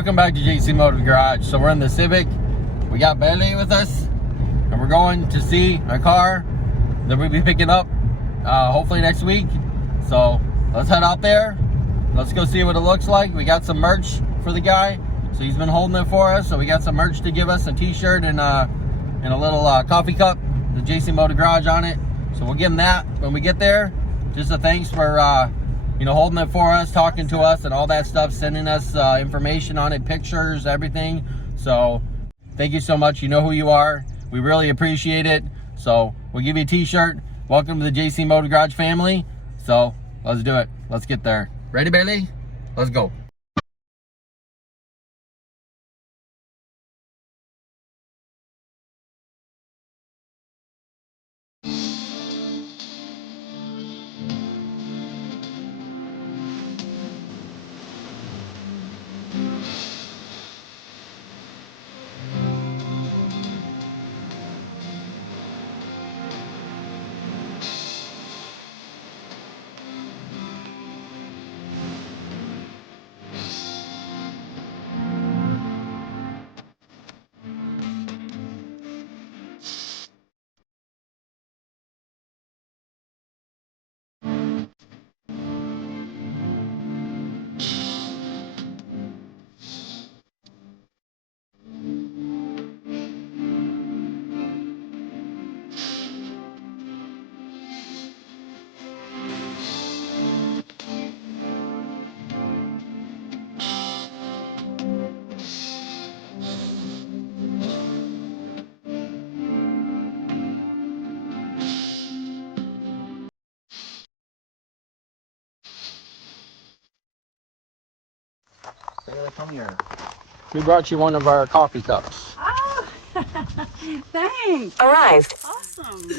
Welcome back to JC Motor Garage. So we're in the Civic. We got Bailey with us, and we're going to see a car that we'll be picking up hopefully next week. So let's head out there. Let's go see what it looks like. We got some merch for the guy, so he's been holding it for us. So we got some merch to give us, a t-shirt and a little coffee cup, the JC Motor Garage on it. So we'll give him that when we get there. Just a thanks for holding it for us, talking to us and all that stuff, sending us information on it, pictures, everything. So thank you so much. You know who you are. We really appreciate it. So we'll give you a t-shirt. Welcome to the JC Motor Garage family. So let's do it. Let's get there. Ready, Bailey? Let's go. Come here. We brought you one of our coffee cups. Oh, thanks. Arrived. Awesome.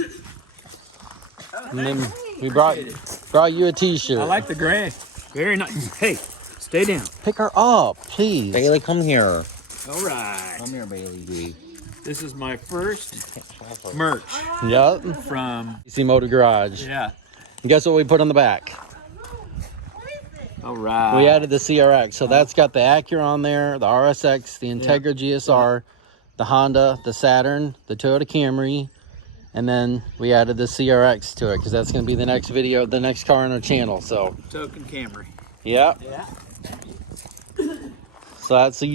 And then we brought you a t-shirt. I like the gray. Very nice. Hey, stay down. Pick her up, please. Bailey, come here. All right. Come here, Bailey. This is my first merch Yep. from, JC Motor Garage. yeah. And guess what we put on the back? All right. We added the CRX. So that's got the Acura on there, the RSX, the Integra GSR, the Honda, the Saturn, the Toyota Camry, and then we added the CRX to it because that's going to be the next video, the next car on our channel. So, Token Camry. yeah. Yeah. So that's a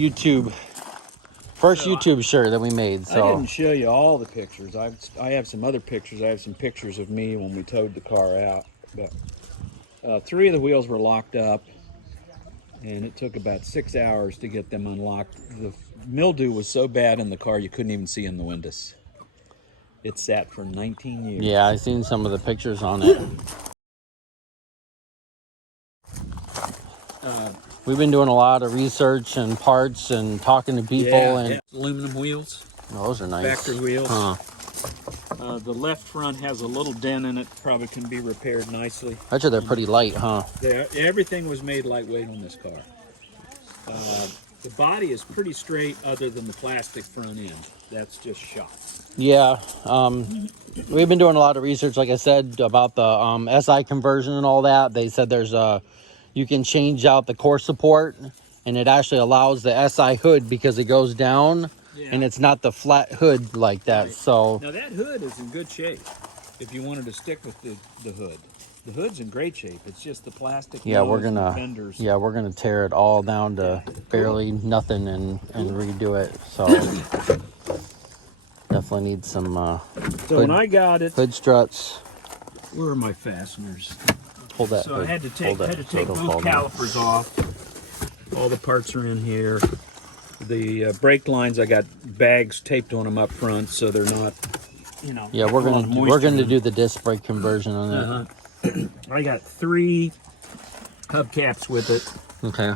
first YouTube shirt that we made. I So didn't show you all the pictures. I have some other pictures. I have some pictures of me when we towed the car out. But 3 of the wheels were locked up, and it took about 6 hours to get them unlocked. The mildew was so bad in the car you couldn't even see in the windows. It sat for 19 years. yeah, I seen some of the pictures on it. We've been doing a lot of research and parts and talking to people. And Aluminum wheels, those are nice. factory wheels. Huh. The left front has a little dent in it, probably can be repaired nicely. Actually, they're pretty light, huh? Everything was made lightweight on this car. The body is pretty straight other than the plastic front end. That's just shot. Yeah. We've been doing a lot of research, like I said, about the SI conversion and all that. They said you can change out the core support, and it actually allows the SI hood because it goes down. Yeah. And it's not the flat hood like that. Right. So Now that hood is in good shape if you wanted to stick with the hood. The hood's in great shape. It's just the plastic nose and fenders. we're gonna tear it all down to barely nothing and redo it. So definitely need some So when I got it, hood struts. where are my fasteners? Hold that. So hood. I had to take Hold that so both it'll fall down. calipers off. All the parts are in here. The brake lines, I got bags taped on them up front, so they're not, Yeah, we're gonna do the disc brake conversion on it. I got 3 hubcaps with it. Okay.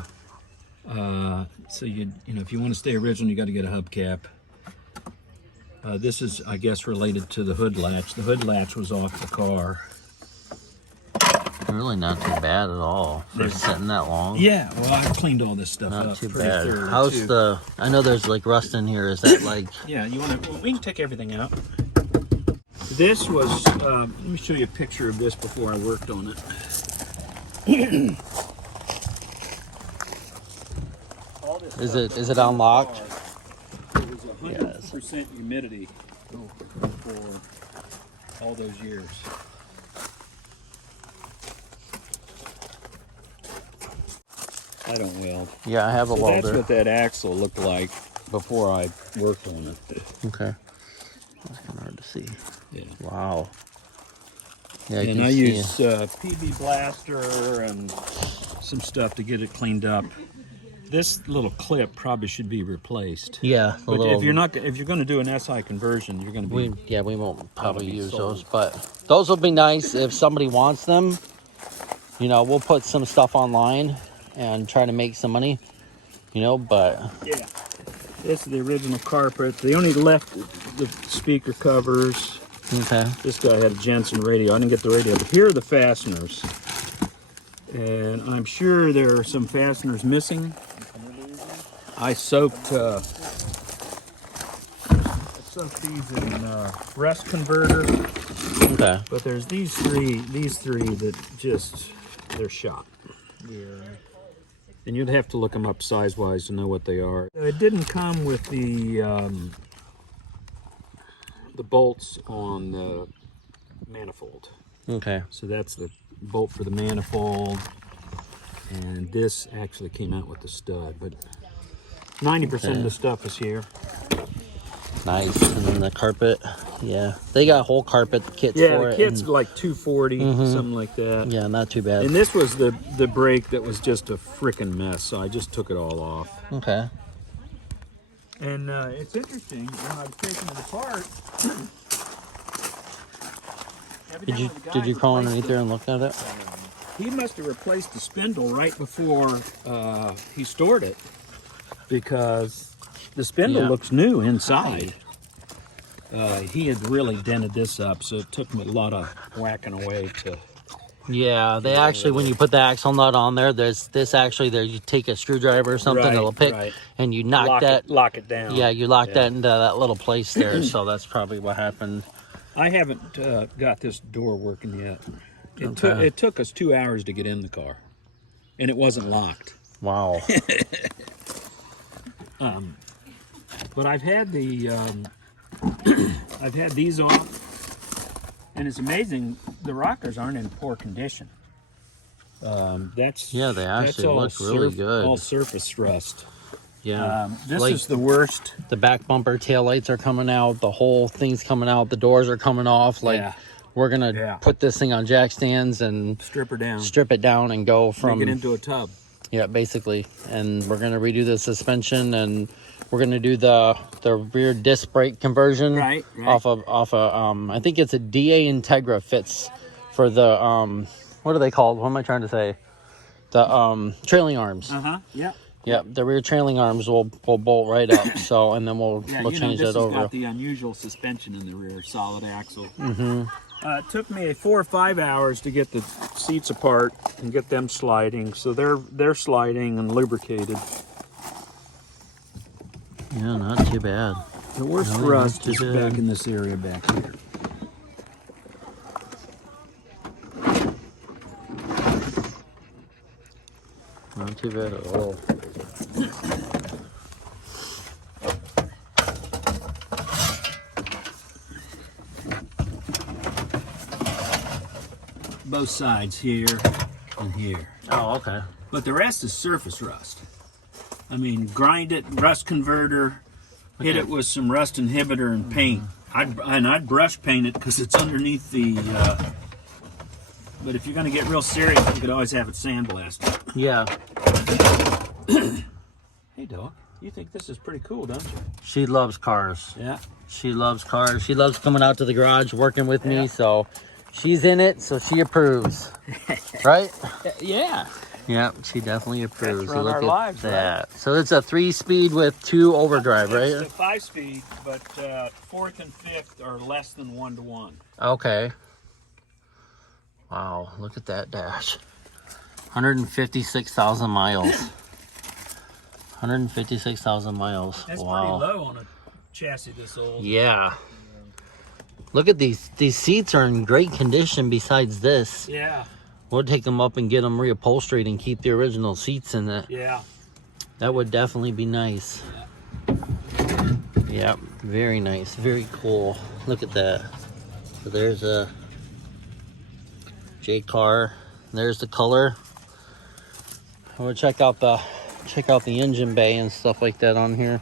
So if you want to stay original, you got to get a hubcap. This is, I guess, related to the hood latch. The hood latch was off the car. Really not too bad at all for sitting that long. Yeah, well, I cleaned all this stuff up. Not too pretty bad. thoroughly, How's too. I know there's like rust in here. Is that like? Yeah, we can take everything out. This was, let me show you a picture of this before I worked on it. All Is it unlocked? It was 100% humidity for all those years. I don't weld. Yeah, I have a So welder. that's what that axle looked like before I worked on it. Okay. That's kind of hard to see. Yeah. Wow. Yeah, And I use PB Blaster and some stuff to get it cleaned up. This little clip probably should be replaced. Yeah, But if you're going to do an SI conversion, you're going to be. We won't probably use those, but those will be nice if somebody wants them. You know, we'll put some stuff online and try to make some money. You know, but Yeah. This is the original carpet. They only left the speaker covers. okay. This guy had a Jensen radio. I didn't get the radio, but here are the fasteners. And I'm sure there are some fasteners missing. I soaked these in rust converter. Okay. But there's these three that just, they're shot. Yeah. And you'd have to look them up size-wise to know what they are. It didn't come with the bolts on the manifold. Okay. So that's the bolt for the manifold. And this actually came out with the stud, but 90% of the stuff is here. Nice. And then the carpet. Yeah. They got whole carpet kits Yeah, for the it. kit's like $240, something like that. Yeah, not too bad. And this was the brake that was just a freaking mess, so I just took it all off. Okay. And it's interesting, when I was taking it apart, Did you crawl underneath there and look at it? he must have replaced the spindle right before he stored it, because the spindle looks new inside. He had really dented this up, so it took me a lot of whacking away to. Yeah, they actually, when you put the axle nut on there, there's this actually there. You take a screwdriver or something, Right, it'll pick, right. and you knock lock it down. Yeah, you lock that into that little place there. So that's probably what happened. I haven't got this door working yet. Okay. It took us 2 hours to get in the car, and it wasn't locked. Wow. But I've had the I've had these off, and it's amazing the rockers aren't in poor condition. That's Yeah, they actually look really good. All surface rust. Yeah. This Like, is the worst. the back bumper tail lights are coming out. The whole thing's coming out. The doors are coming off. Like, Yeah. we're gonna put this thing on jack stands and Strip her down. strip it down and go from Make it into a tub. Yeah, basically. And we're gonna redo the suspension, and we're gonna do the rear disc brake conversion. Right. Off of I think it's a DA Integra fits for the what are they called? What am I trying to say? The trailing arms. Yeah. Yeah, the rear trailing arms will bolt right up. So, and then we'll change that over. This has got the unusual suspension in the rear, solid axle. It took me 4 or 5 hours to get the seats apart and get them sliding. So they're sliding and lubricated. Yeah, not too bad. The worst No, rust not is too back bad. in this area back here. Not too bad at all. Both sides here and here. Oh, okay. But the rest is surface rust. I mean, grind it, rust converter, hit it with some rust inhibitor and paint. I'd brush paint it because it's underneath the. But if you're going to get real serious, you could always have it sandblasted. Yeah. Hey, dog, you think this is pretty cool, don't you? She loves cars. Yeah. She loves cars. She loves coming out to the garage, working with me. So she's in it, so she approves. Right? Yeah. Yeah, she definitely approves. That's run Look our at lives, that. So it's a 3-speed with 2 overdrive, right? It's a 5-speed, but 4th and 5th are less than 1-to-1. Okay. Wow, look at that dash. 156,000 miles. 156,000 miles. That's Wow. pretty low on a chassis this old. Yeah. Look at these. These seats are in great condition besides this. Yeah. We'll take them up and get them reupholstered and keep the original seats in it. Yeah. That would definitely be nice. Yep, very nice, very cool. Look at that. So there's a J car. There's the color. I'm gonna check out the engine bay and stuff like that on here.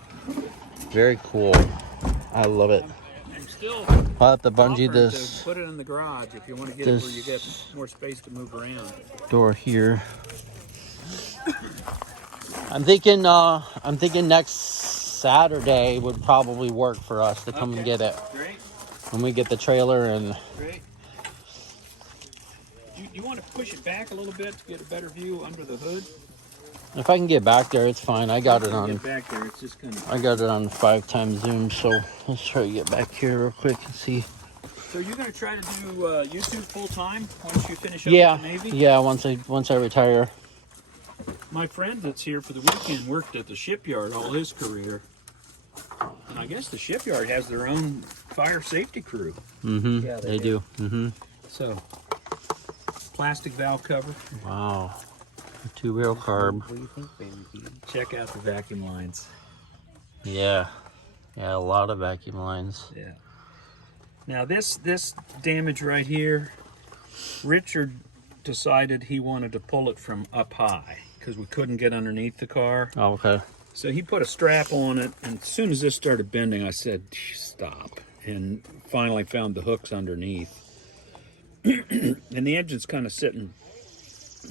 Very cool. I love it. I'm still I'll have to bungee offering this to put it in the garage if you want to get it where you get more space to move around. door here. I'm thinking next Saturday would probably work for us to come and get it. Great. When we get the trailer and Great. You want to push it back a little bit to get a better view under the hood? if I can get back there, it's fine. I got it on. Get back there, it's just kind of. I got it on 5x zoom, so let's try to get back here real quick and see. So you're going to try to do YouTube full time once you finish up Yeah, with the Navy? yeah. Once I retire. My friend that's here for the weekend worked at the shipyard all his career. And I guess the shipyard has their own fire safety crew. Mm-hmm. Yeah, they do. Mm-hmm. So, plastic valve cover. Wow. 2 rail carb. What do you think, baby? Check out the vacuum lines. Yeah. Yeah, a lot of vacuum lines. Yeah. Now this damage right here, Richard decided he wanted to pull it from up high because we couldn't get underneath the car. Oh, okay. So he put a strap on it, and as soon as this started bending, I said, stop. And finally found the hooks underneath. And the engine's kind of sitting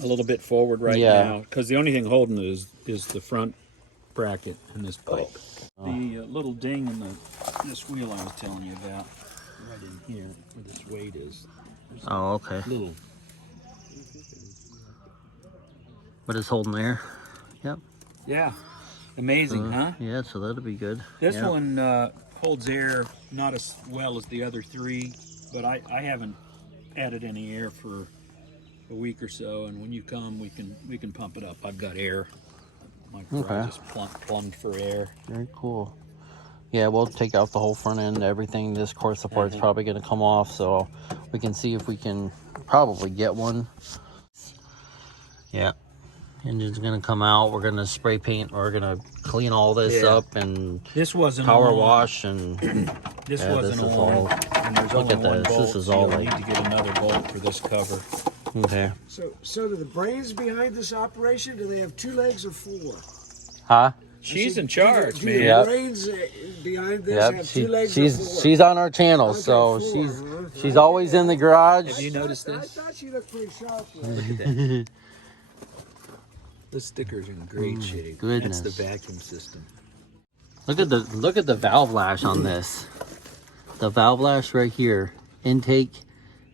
a little bit forward right now, because the only thing holding it is the front bracket and this pipe. The little ding in this wheel I was telling you about, right in here, where this weight is. Oh, okay. Little. But it's holding there. Yep. Yeah. Amazing, huh? Yeah, so that'll be good. This Yep. one holds air not as well as the other three, but I haven't added any air for a week or so, and when you come, we can pump it up. I've got air. My garage is plumbed for air. Very cool. Yeah, we'll take out the whole front end, everything. This core support's probably going to come off, so we can see if we can probably get one. Yeah. Engine's going to come out. We're going to spray paint. We're going to clean all this up and this wasn't power on. wash. And this yeah, wasn't this is on. all, And there's look only at one this. bolt, This is so all you'll like, need to get another bolt for this cover. okay. So do the brains behind this operation, do they have 2 legs or 4? Huh? She's in charge, Do man. the Yep. brains behind this Yep. have 2 legs or 4? She's on our channel, Okay, so 4, huh? she's always in the garage. Have you noticed I this? thought she looked pretty sharp. Look at that. This sticker's in great shape. goodness. That's the vacuum system. Look at the valve lash on this. The valve lash right here, intake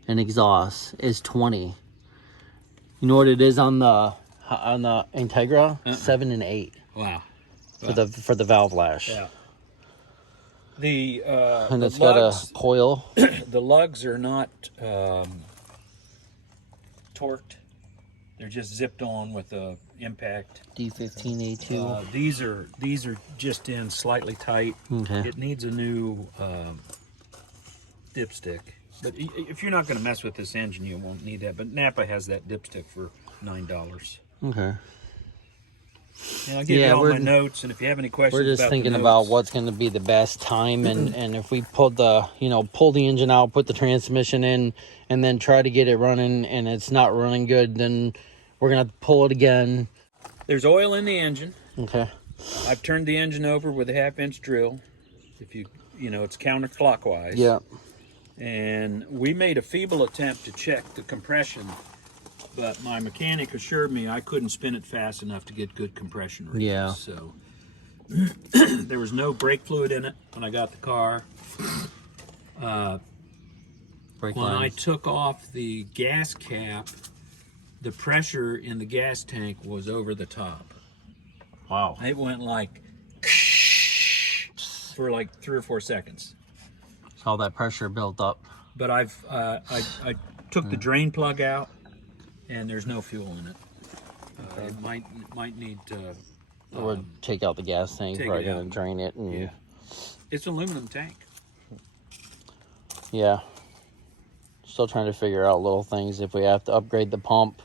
and exhaust, is 20. You know what it is on the Integra? 7 and 8 Wow. for the valve lash. Yeah. The And the it's got lugs, a coil. the lugs are not torqued. They're just zipped on with a impact. D15A2. These are just in slightly tight. Okay. It needs a new dipstick. But if you're not going to mess with this engine, you won't need that. But Napa has that dipstick for $9. Okay. And I'll give you all my notes, and if you have any questions, We're just about thinking the about notes, what's going to be the best time, and if we pull the engine out, put the transmission in, and then try to get it running, and it's not running good, then we're going to have to pull it again. There's oil in the engine. Okay. I've turned the engine over with a 1/2-inch drill. If you know, it's counterclockwise. Yeah. And we made a feeble attempt to check the compression, but my mechanic assured me I couldn't spin it fast enough to get good compression readings. Yeah. So there was no brake fluid in it when I got the car. Brake When I lines. took off the gas cap, the pressure in the gas tank was over the top. Wow. It went like for like 3 or 4 seconds. All that pressure built up. But I took the drain plug out, and there's no fuel in it. It might need to. It would take out the gas tank, take probably it gonna out. drain it, and Yeah, it's an aluminum tank. yeah. Still trying to figure out little things. If we have to upgrade the pump,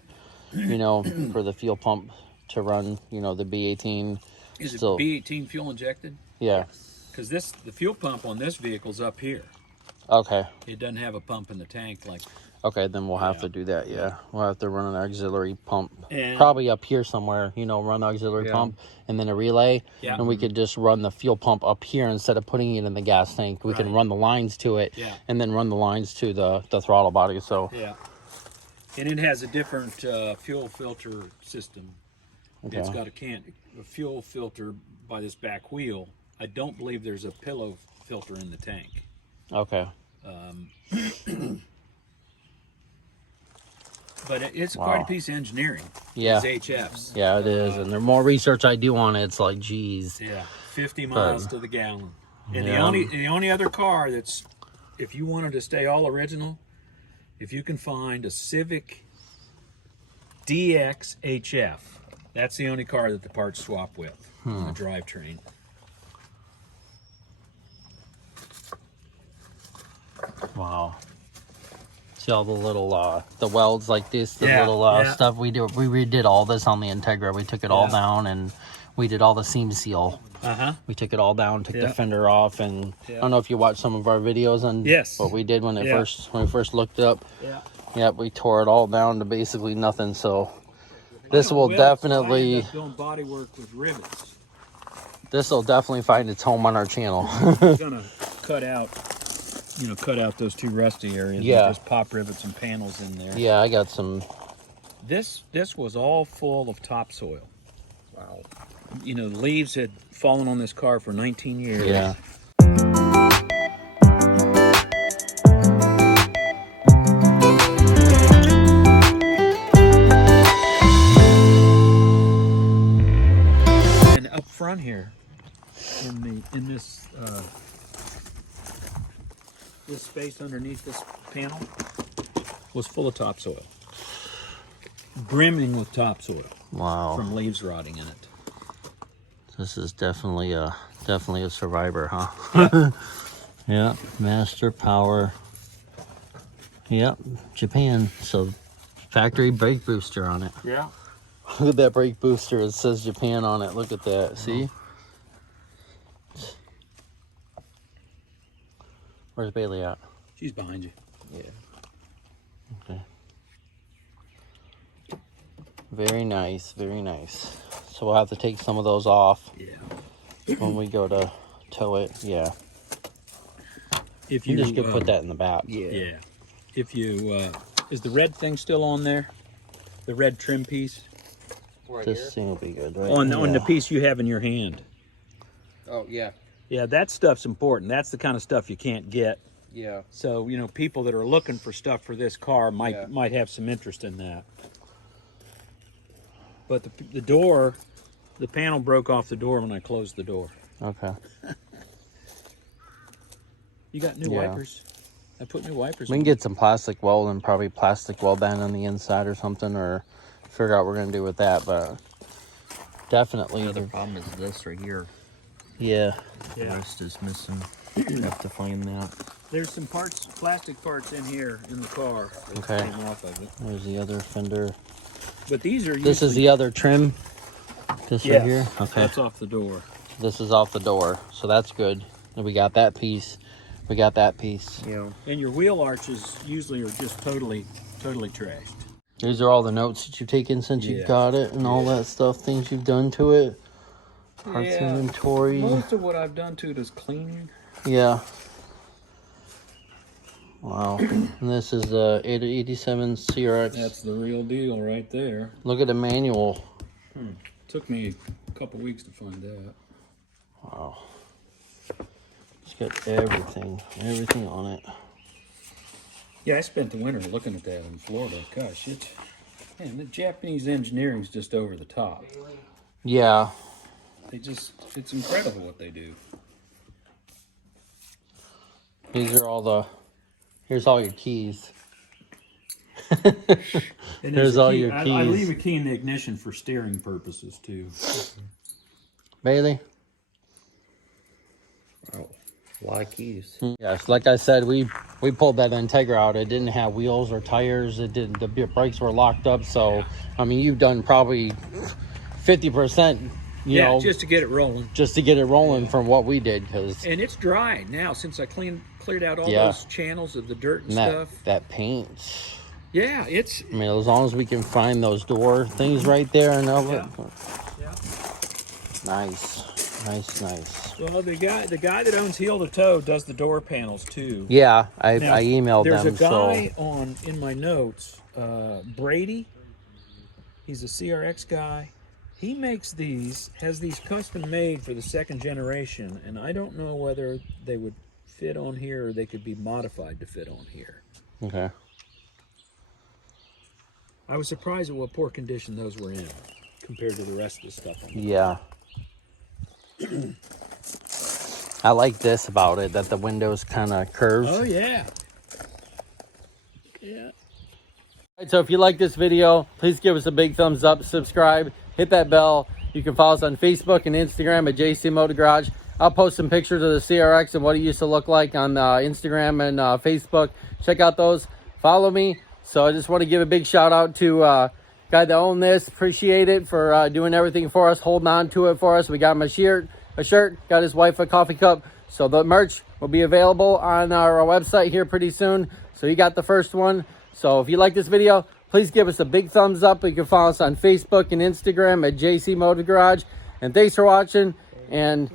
for the fuel pump to run, the B18, Is it still. B18 fuel injected? Yeah. Because the fuel pump on this vehicle's up here. Okay. It doesn't have a pump in the tank like. Okay, then we'll have Yeah. to do that. Yeah, we'll have to run an auxiliary pump, And- probably up here somewhere. You know, run the auxiliary pump and then a relay, Yeah. and we could just run the fuel pump up here instead of putting it in the gas tank. We can Right. run the lines to it, Yeah. and then run the lines to the throttle body. So Yeah. And it has a different fuel filter system. okay. It's got a fuel filter by this back wheel. I don't believe there's a pillow filter in the tank. Okay. But it's Wow. quite a piece of engineering. Yeah. These HFs. Yeah, it is, and the more research I do on it, it's like, geez. Yeah, 50 miles to the gallon. And Yeah. the only other car that's, if you wanted to stay all original, if you can find a Civic DX HF, that's the only car that the parts swap with on the drivetrain. Wow. See all the little the welds like this, the Yeah, little yeah. stuff we do. We redid all this on the Integra. We took it all Yeah. down and we did all the seam seal. Uh-huh. We took it all down, took Yeah. the fender off, and Yeah. I don't know if you watched some of our videos on Yes. what we did when it Yeah. when we first looked up. Yeah. Yep, we tore it all down to basically nothing. So this will I definitely ended up doing body work with rivets. find its home on our channel. I'm gonna cut out those two rusty areas. Yeah. And just pop rivets and panels in there. Yeah, I got some. This was all full of topsoil. Wow. You know, the leaves had fallen on this car for 19 years. Yeah. And up front here, in this this space underneath this panel was full of topsoil, brimming with topsoil Wow. from leaves rotting in it. This is definitely a survivor, huh? Yeah, Master Power. Yep, Japan. So factory brake booster on it. Yeah. Look at that brake booster. It says Japan on it. Look at that. See? Where's Bailey at? She's behind you. Yeah. Okay. Very nice, very nice. So we'll have to take some of those off Yeah. when we go to tow it. Yeah. If You just could put that in the back. Yeah. If you is the red thing still on there? The red trim piece This thing will be good, right? on the Yeah. piece you have in your hand. Oh, yeah. Yeah, that stuff's important. That's the kind of stuff you can't get. Yeah. So, you know, people that are looking for stuff for this car might Yeah. might have some interest in that. But the door, the panel broke off the door when I closed the door. Okay. You got new Yeah. wipers? I put new wipers We can on. get some plastic weld and probably plastic weld band on the inside or something, or figure out what we're going to do with that, but definitely. The other problem is this right here. Yeah. The Yeah. rest is missing. You have to find that. There's some parts, plastic parts in here in the car. that Okay. Came off of it. There's the other fender. But these are This is usually- the other trim. This Yes, right here. Okay. That's off the door. This is off the door, so that's good. And we got that piece. We got that piece. Yeah. And your wheel arches usually are just totally trashed. These are all the notes that you've taken since Yeah. you've got it and all that stuff, things you've done to it. Parts Yeah. inventory. Most of what I've done to it is cleaning. Yeah. Wow. And this is the 87 CRX. That's the real deal right there. Look at the manual. Took me a couple weeks to find that. Wow. It's got everything on it. Yeah, I spent the winter looking at that in Florida. Gosh, man, the Japanese engineering's just over the top. Yeah. It's incredible what they do. These are all here's all your keys. And There's a all key- your I keys. leave a key in the ignition for steering purposes too. Bailey? Oh, a lot of keys. Yes, like I said, we pulled that Integra out. It didn't have wheels or tires. The brakes were locked up. So, I mean, you've done probably 50% you know, just to get it rolling. just to get it rolling from what we did, because And it's dry now since I cleared out all Yeah. those channels of the dirt and that stuff. that paint. Yeah, it's I mean, as long as we can find those door things right there and all Yeah. that. Nice. well, the guy that owns Heel to Toe does the door panels too. Yeah, I Now, emailed there's them. a guy in my notes, Brady. He's a CRX guy. He makes has these custom made for the second generation, and I don't know whether they would fit on here or they could be modified to fit on here. Okay. I was surprised at what poor condition those were in compared to the rest of the stuff on the Yeah. I like this about it, that the window's kind of curved. Oh yeah. Yeah. All right, so if you like this video, please give us a big thumbs up, subscribe, hit that bell. You can follow us on Facebook and Instagram at JC Motor Garage. I'll post some pictures of the CRX and what it used to look like on Instagram and Facebook. Check out those. Follow me. So I just want to give a big shout out to guy that owned this. Appreciate it for doing everything for us, holding on to it for us. We got him a shirt, got his wife a coffee cup. So the merch will be available on our website here pretty soon. So you got the first one. So if you like this video, please give us a big thumbs up. You can follow us on Facebook and Instagram at JC Motor Garage. And thanks for watching. And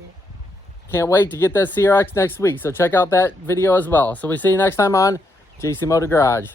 can't wait to get that CRX next week. So check out that video as well. So we see you next time on JC Motor Garage.